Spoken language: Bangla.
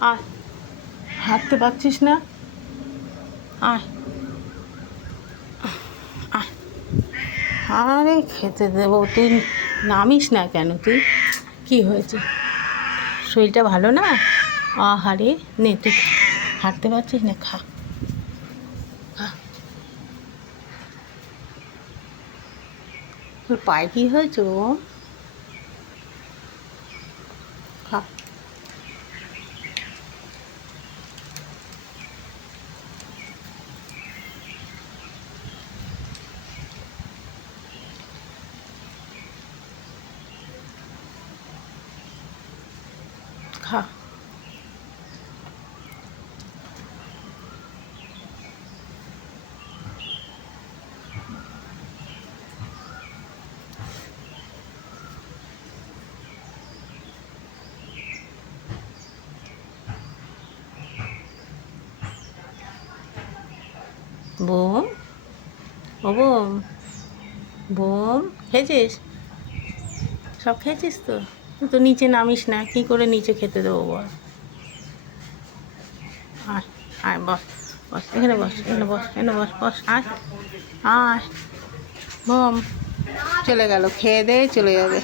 আয়। হাঁটতে পারছিস না? আয়। আরে খেতে দেবো, তুই নামিস না কেন তুই? কি হয়েছে? শরীরটা ভালো না? আহারে, নে তুই হাঁটতে পারছিস না? খা। তোর পায়ে কি হয়েছে খা। খা। বোম? ও বোম। বোম? খেয়েছিস? সব খেয়েছিস তো? তো নিচে নামিস না, কি করে নিচে খেতে দেবো বল? আয় আয়, বস বস, এখানে বস এখানে বস এখানে বস বস, আয় আয়, বম, চলে গেল, খেয়ে দে, চলে যাবে।